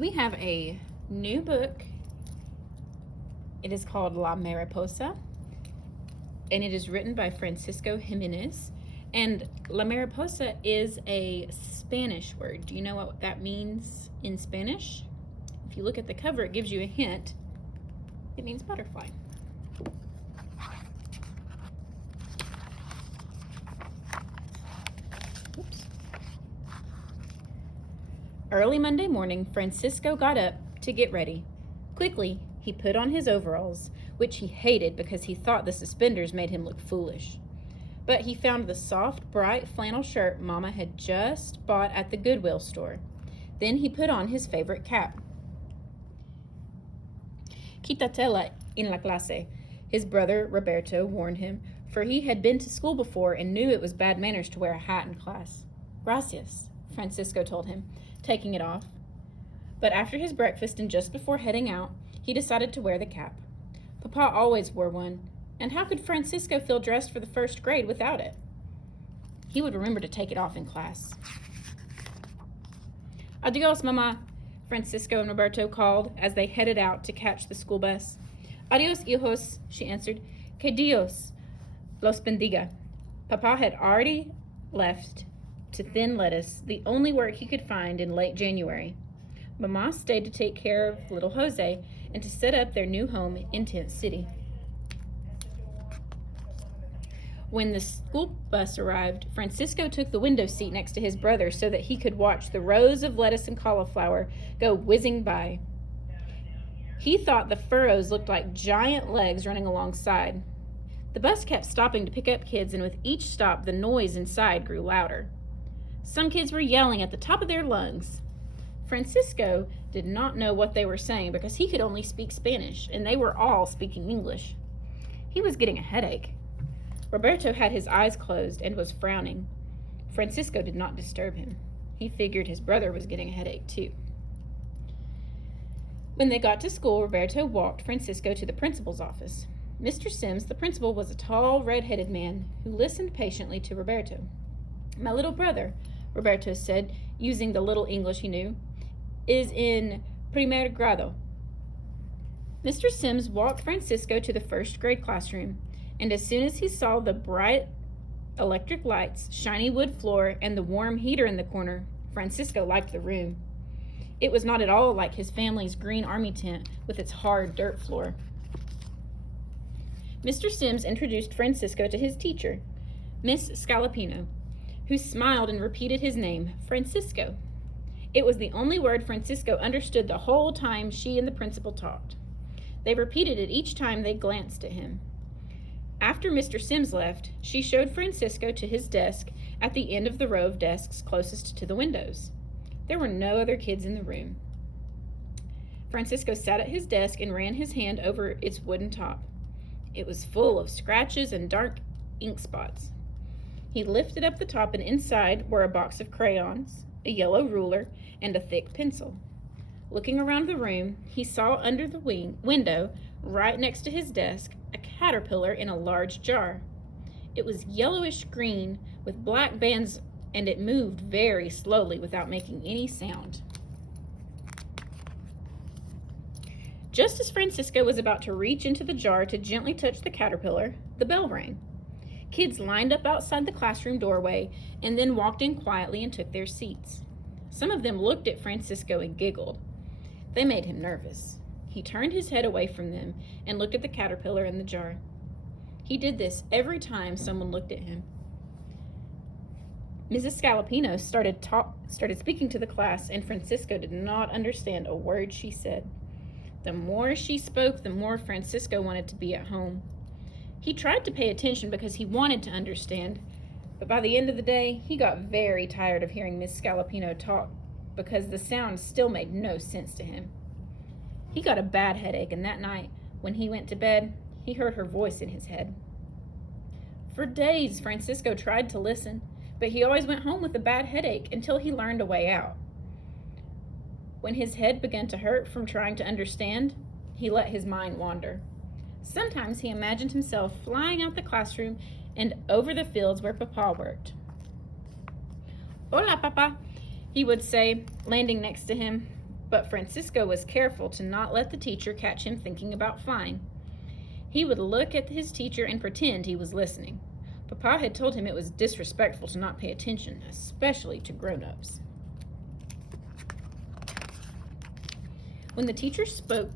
we have a new book. It is called La Mariposa, and it is written by Francisco Jimenez. And La Mariposa is a Spanish word. Do you know what that means in Spanish? If you look at the cover, it gives you a hint. It means butterfly. Oops. Early Monday morning, Francisco got up to get ready. Quickly, he put on his overalls, which he hated because he thought the suspenders made him look foolish. But he found the soft, bright flannel shirt Mama had just bought at the Goodwill store. Then he put on his favorite cap. Quítatela en la clase, his brother Roberto warned him, for he had been to school before and knew it was bad manners to wear a hat in class. Gracias, Francisco told him, taking it off. But after his breakfast and just before heading out, he decided to wear the cap. Papa always wore one, and how could Francisco feel dressed for the first grade without it? He would remember to take it off in class. Adios, Mama, Francisco and Roberto called as they headed out to catch the school bus. Adios, hijos, she answered. Que Dios los bendiga. Papa had already left to thin lettuce, the only work he could find in late January. Mama stayed to take care of little Jose and to set up their new home in Tent City. When the school bus arrived, Francisco took the window seat next to his brother so that he could watch the rows of lettuce and cauliflower go whizzing by. He thought the furrows looked like giant legs running alongside. The bus kept stopping to pick up kids, and with each stop, the noise inside grew louder. Some kids were yelling at the top of their lungs. Francisco did not know what they were saying because he could only speak Spanish, and they were all speaking English. He was getting a headache. Roberto had his eyes closed and was frowning. Francisco did not disturb him. He figured his brother was getting a headache too. When they got to school, Roberto walked Francisco to the principal's office. Mr. Sims, the principal, was a tall, red-headed man who listened patiently to Roberto. My little brother, Roberto said, using the little English he knew, is in primer grado. Mr. Sims walked Francisco to the first grade classroom, and as soon as he saw the bright electric lights, shiny wood floor, and the warm heater in the corner, Francisco liked the room. It was not at all like his family's green army tent with its hard dirt floor. Mr. Sims introduced Francisco to his teacher, Miss Scalapino, who smiled and repeated his name, Francisco. It was the only word Francisco understood the whole time she and the principal talked. They repeated it each time they glanced at him. After Mr. Sims left, she showed Francisco to his desk at the end of the row of desks closest to the windows. There were no other kids in the room. Francisco sat at his desk and ran his hand over its wooden top. It was full of scratches and dark ink spots. He lifted up the top, and inside were a box of crayons, a yellow ruler, and a thick pencil. Looking around the room, he saw under the window, right next to his desk, a caterpillar in a large jar. It was yellowish green with black bands, and it moved very slowly without making any sound. Just as Francisco was about to reach into the jar to gently touch the caterpillar, the bell rang. Kids lined up outside the classroom doorway and then walked in quietly and took their seats. Some of them looked at Francisco and giggled. They made him nervous. He turned his head away from them and looked at the caterpillar in the jar. He did this every time someone looked at him. Mrs. Scalapino started speaking to the class, and Francisco did not understand a word she said. The more she spoke, the more Francisco wanted to be at home. He tried to pay attention because he wanted to understand, but by the end of the day, he got very tired of hearing Miss Scalapino talk because the sound still made no sense to him. He got a bad headache, and that night, when he went to bed, he heard her voice in his head. For days, Francisco tried to listen, but he always went home with a bad headache until he learned a way out. When his head began to hurt from trying to understand, he let his mind wander. Sometimes he imagined himself flying out the classroom and over the fields where Papa worked. Hola, Papa, he would say, landing next to him. but Francisco was careful to not let the teacher catch him thinking about flying. He would look at his teacher and pretend he was listening. Papa had told him it was disrespectful to not pay attention, especially to grown-ups. When the teacher spoke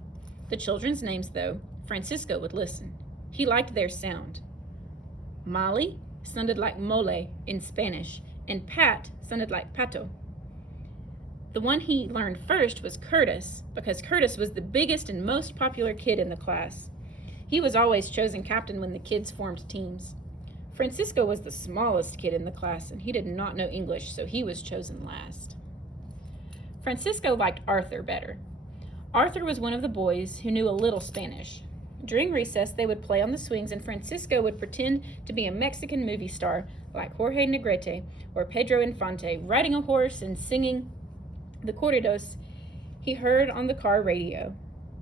the children's names, though, Francisco would listen. He liked their sound. Molly sounded like mole in Spanish, and Pat sounded like pato. The one he learned first was Curtis, because Curtis was the biggest and most popular kid in the class. He was always chosen captain when the kids formed teams. Francisco was the smallest kid in the class, and he did not know English, so he was chosen last. Francisco liked Arthur better. Arthur was one of the boys who knew a little Spanish. During recess, they would play on the swings, and Francisco would pretend to be a Mexican movie star like Jorge Negrete or Pedro Infante, riding a horse and singing the corridos he heard on the car radio.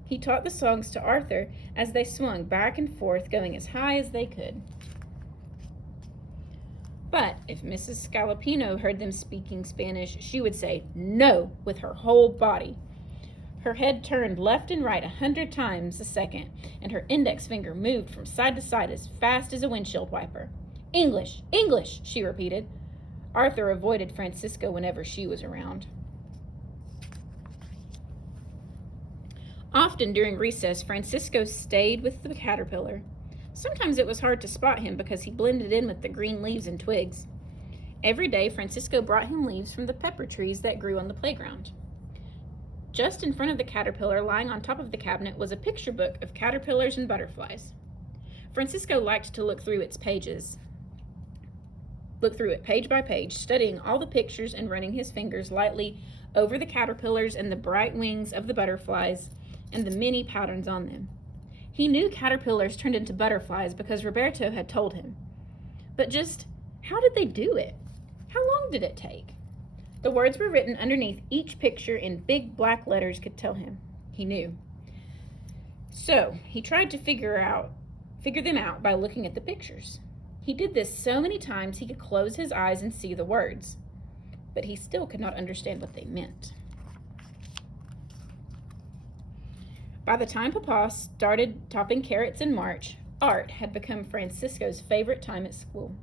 He taught the songs to Arthur as they swung back and forth, going as high as they could. But if Mrs. Scalapino heard them speaking Spanish, she would say "no" with her whole body. Her head turned left and right 100 times a second, and her index finger moved from side to side as fast as a windshield wiper. "English, English," she repeated. Arthur avoided Francisco whenever she was around. Often during recess, Francisco stayed with the caterpillar. Sometimes it was hard to spot him because he blended in with the green leaves and twigs. Every day, Francisco brought him leaves from the pepper trees that grew on the playground. Just in front of the caterpillar, lying on top of the cabinet, was a picture book of caterpillars and butterflies. Francisco liked to look through it page by page, studying all the pictures and running his fingers lightly over the caterpillars and the bright wings of the butterflies and the many patterns on them. He knew caterpillars turned into butterflies because Roberto had told him. But just how did they do it? How long did it take? The words were written underneath each picture in big black letters could tell him. He knew. So he tried to figure them out by looking at the pictures. He did this so many times he could close his eyes and see the words, but he still could not understand what they meant. By the time Papa started topping carrots in March, art had become Francisco's favorite time at school.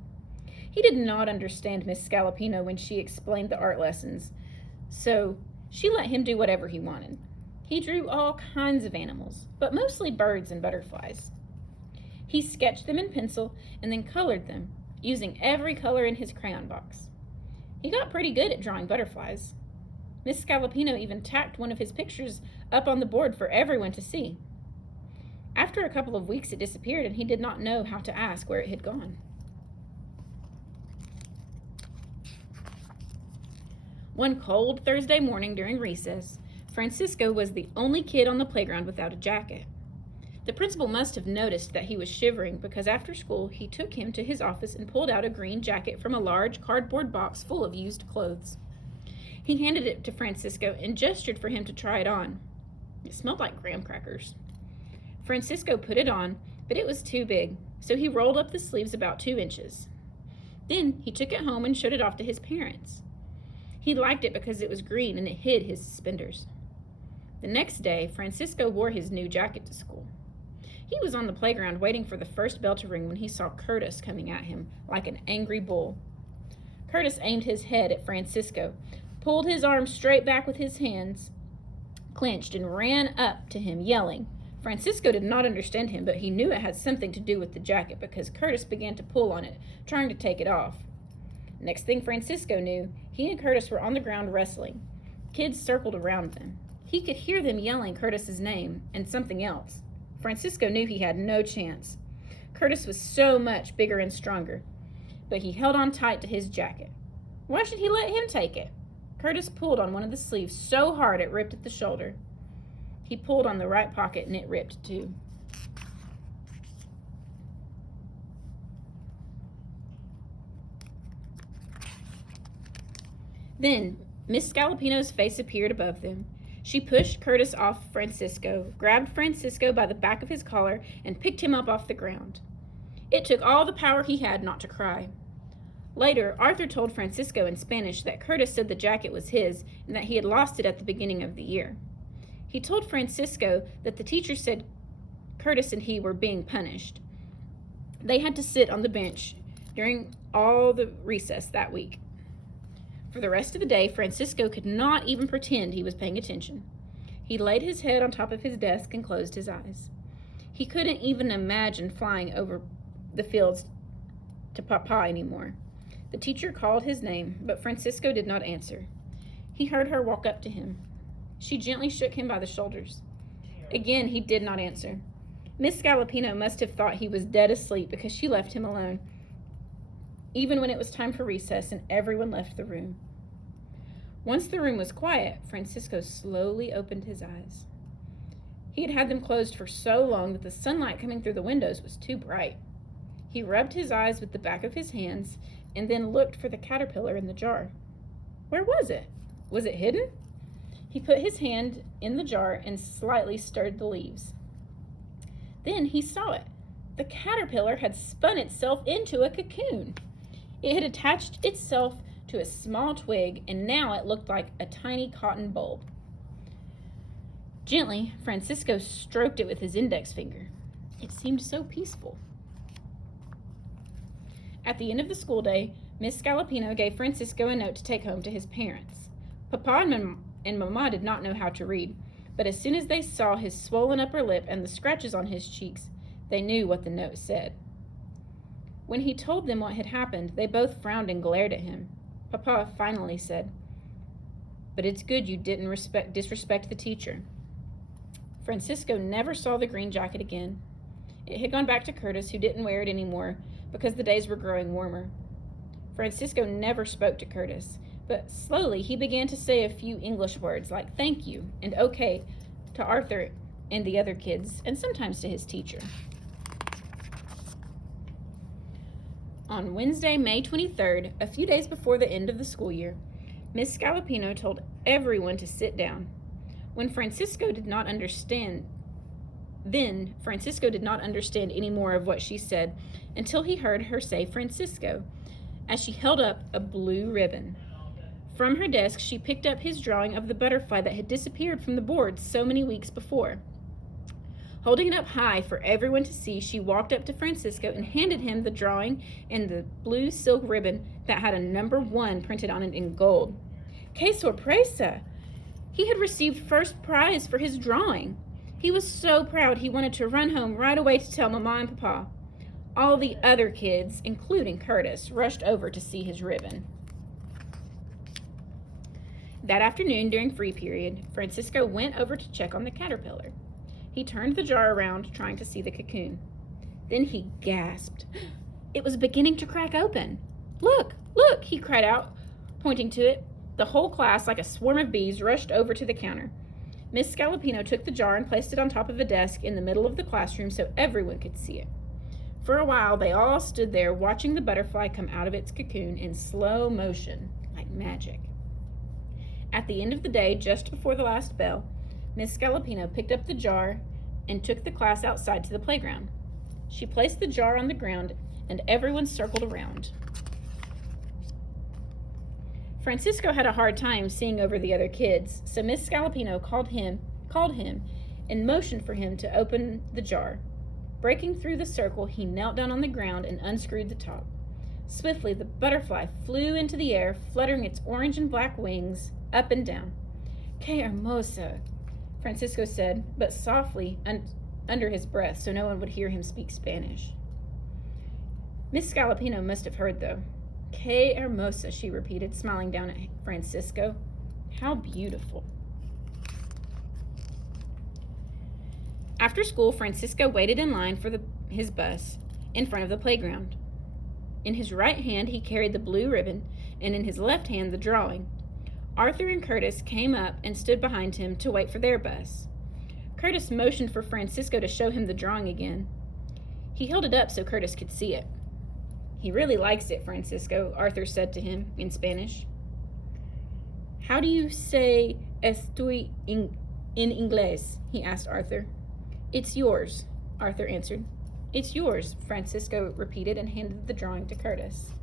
He did not understand Miss Scalapino when she explained the art lessons, so she let him do whatever he wanted. He drew all kinds of animals, but mostly birds and butterflies. He sketched them in pencil and then colored them, using every color in his crayon box. He got pretty good at drawing butterflies. Miss Scalapino even tacked one of his pictures up on the board for everyone to see. After a couple of weeks, it disappeared, and he did not know how to ask where it had gone. One cold Thursday morning during recess, Francisco was the only kid on the playground without a jacket. The principal must have noticed that he was shivering because after school he took him to his office and pulled out a green jacket from a large cardboard box full of used clothes. He handed it to Francisco and gestured for him to try it on. It smelled like graham crackers. Francisco put it on, but it was too big, so he rolled up the sleeves about 2 inches. Then he took it home and showed it off to his parents. He liked it because it was green and it hid his suspenders. The next day, Francisco wore his new jacket to school. He was on the playground waiting for the first bell to ring when he saw Curtis coming at him like an angry bull. Curtis aimed his head at Francisco, pulled his arm straight back with his hands clenched, and ran up to him, yelling. Francisco did not understand him, but he knew it had something to do with the jacket because Curtis began to pull on it, trying to take it off. Next thing Francisco knew, he and Curtis were on the ground wrestling. Kids circled around them. He could hear them yelling Curtis's name and something else. Francisco knew he had no chance. Curtis was so much bigger and stronger, but he held on tight to his jacket. Why should he let him take it? Curtis pulled on one of the sleeves so hard it ripped at the shoulder. He pulled on the right pocket and it ripped too. Then Miss Scalapino's face appeared above them. She pushed Curtis off Francisco, grabbed Francisco by the back of his collar, and picked him up off the ground. It took all the power he had not to cry. Later, Arthur told Francisco in Spanish that Curtis said the jacket was his and that he had lost it at the beginning of the year. He told Francisco that the teacher said Curtis and he were being punished. They had to sit on the bench during all the recess that week. For the rest of the day, Francisco could not even pretend he was paying attention. He laid his head on top of his desk and closed his eyes. He couldn't even imagine flying over the fields to Papa anymore. The teacher called his name, but Francisco did not answer. He heard her walk up to him. She gently shook him by the shoulders. Again, he did not answer. Miss Scalapino must have thought he was dead asleep because she left him alone, even when it was time for recess and everyone left the room. Once the room was quiet, Francisco slowly opened his eyes. He had had them closed for so long that the sunlight coming through the windows was too bright. He rubbed his eyes with the back of his hands and then looked for the caterpillar in the jar. Where was it? Was it hidden? He put his hand in the jar and slightly stirred the leaves. Then he saw it. The caterpillar had spun itself into a cocoon. It had attached itself to a small twig, and now it looked like a tiny cotton bulb. Gently, Francisco stroked it with his index finger. It seemed so peaceful. At the end of the school day, Miss Scalapino gave Francisco a note to take home to his parents. Papa and Mama did not know how to read, but as soon as they saw his swollen upper lip and the scratches on his cheeks, they knew what the note said. When he told them what had happened, they both frowned and glared at him. Papa finally said, "But it's good you didn't disrespect the teacher." Francisco never saw the green jacket again. It had gone back to Curtis, who didn't wear it anymore because the days were growing warmer. Francisco never spoke to Curtis, but slowly he began to say a few English words like thank you and okay to Arthur and the other kids, and sometimes to his teacher. On Wednesday, May 23rd, a few days before the end of the school year, Miss Scalapino told everyone to sit down. Francisco did not understand any more of what she said until he heard her say Francisco, as she held up a blue ribbon. From her desk, she picked up his drawing of the butterfly that had disappeared from the board so many weeks before. Holding it up high for everyone to see, she walked up to Francisco and handed him the drawing and the blue silk ribbon that had a number 1 printed on it in gold. Que sorpresa! He had received first prize for his drawing. He was so proud he wanted to run home right away to tell Mama and Papa. All the other kids, including Curtis, rushed over to see his ribbon. That afternoon, during free period, Francisco went over to check on the caterpillar. He turned the jar around, trying to see the cocoon. Then he gasped. It was beginning to crack open. Look, look, he cried out, pointing to it. The whole class, like a swarm of bees, rushed over to the counter. Miss Scalapino took the jar and placed it on top of a desk in the middle of the classroom so everyone could see it. For a while, they all stood there watching the butterfly come out of its cocoon in slow motion, like magic. At the end of the day, just before the last bell, Miss Scalapino picked up the jar and took the class outside to the playground. She placed the jar on the ground, and everyone circled around. Francisco had a hard time seeing over the other kids, so Miss Scalapino called him and motioned for him to open the jar. Breaking through the circle, he knelt down on the ground and unscrewed the top. Swiftly, the butterfly flew into the air, fluttering its orange and black wings up and down. Que hermosa, Francisco said, but softly under his breath so no one would hear him speak Spanish. Miss Scalapino must have heard, though. Que hermosa, she repeated, smiling down at Francisco. How beautiful. After school, Francisco waited in line for his bus in front of the playground. In his right hand, he carried the blue ribbon, and in his left hand, the drawing. Arthur and Curtis came up and stood behind him to wait for their bus. Curtis motioned for Francisco to show him the drawing again. He held it up so Curtis could see it. He really likes it, Francisco, Arthur said to him in Spanish. How do you say estoy in inglés? He asked Arthur. It's yours, Arthur answered. It's yours, Francisco repeated and handed the drawing to Curtis.